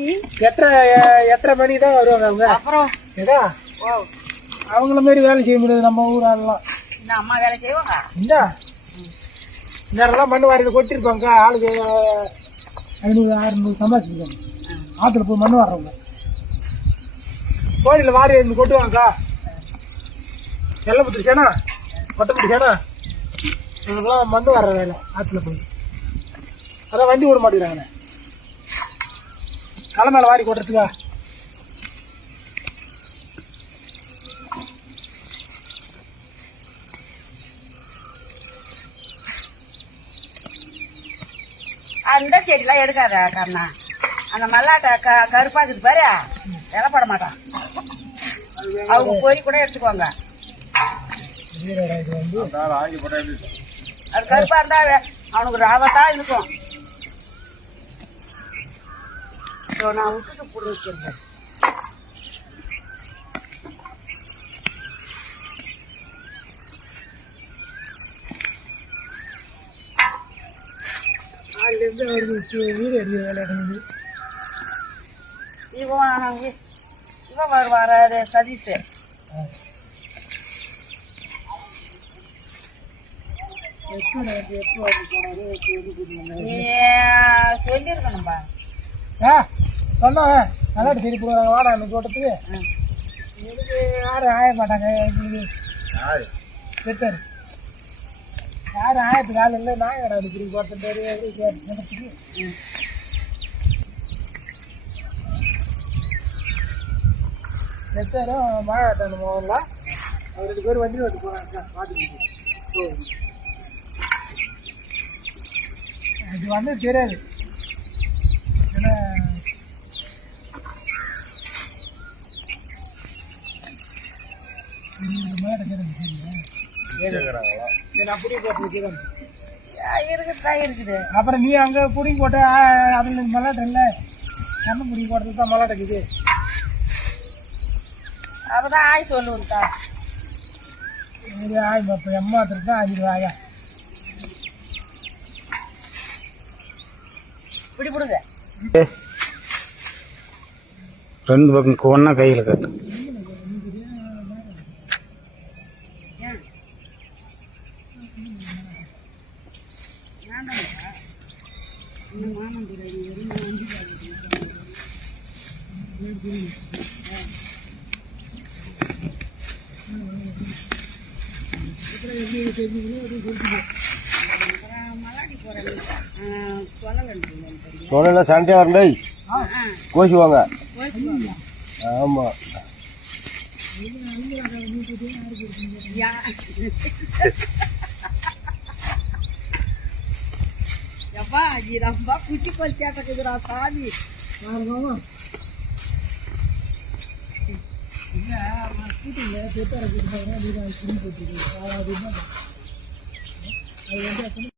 8:30 மணி தான் வருவாங்க அவங்க. அப்புறம் ஏதா அவங்கள மாதிரி வேலை செய்ய முடியாது நம்ம ஊர் ஆளுலாம். அம்மா வேலை செய்வாங்க. இந்த நேரம்லாம் மண் வாரியில் கொட்டிருப்பாங்க. ஆளுக்கு 500-600 சம்பாதிச்சிருக்காங்க. ஆற்றுல போய் மண் வாடுறவங்க கோயிலில் வாரி இருந்து கொட்டுவாங்கக்கா. செல்லப்பட்டு சேனா கொட்டப்பட்டு சேனா இவங்கெல்லாம் மண் வர்ற வேலை ஆற்றுல போய். அதான் வண்டி விட மாட்டேங்கிறாங்க களை மேலே வாரி கொட்டுறதுக்கா. அந்த செடிலாம் எடுக்காத கண்ணா. அந்த மல்லாட்டை கருப்பாக்குது பாரு, இலப்பட மாட்டான். அவங்க பொறி கூட எடுத்துக்குவாங்க. அது கருப்பா இருந்தா அவனுக்கு ராவத்தா இருக்கும். நான் விட்டுட்டு புடிச்சிருக்கேன். அதுலேருந்து அவருக்கு வீடு அடிக்க வேலை நடக்குது. இவன் வருவார சதீஷ். நீ சொல்லிருக்கணும்பா. சொன்னேன் நல்லாட்டு சரி போடுவாங்க வாடகை எனக்கு தோட்டத்துக்கு. எனக்கு யாரும் ஆய மாட்டாங்க. செட்டாரு யாரும் ஆயத்துக்கு ஆள் இல்லை. நாய் கடை இப்படி போட்டுட்டாரு நினைச்சிட்டு செட்டாரும் மழை காட்டணும் முதல்ல. அவர் 2 பேர் வண்டி ஓட்டு போகிறாங்க பாட்டுக்கு. அது வந்து தெரியாது. ஏன்னா அப்புறம் நீ அங்க புடிங்கி போட்ட அதுல மல்லாட்டை இல்ல கண்ணு புடிங்கி போட்டது தான் மல்லாட்டைக்குது. அப்பதான் ஆய் சொல்லுவா ஆய் பாப்பா எம்மாத்திரம் தான் 5 ரூபாயா இப்படி கொடுங்க. 2 பக்கம் ஒன்னா கையில் கட்டு. சொல்லல சண்டே வரண்டே கோச்சுவாங்க. ஆமா எப்பா ரொம்ப குச்சி கொல்லியாட்டக்குதுடா சாமி. கூட்டிங்க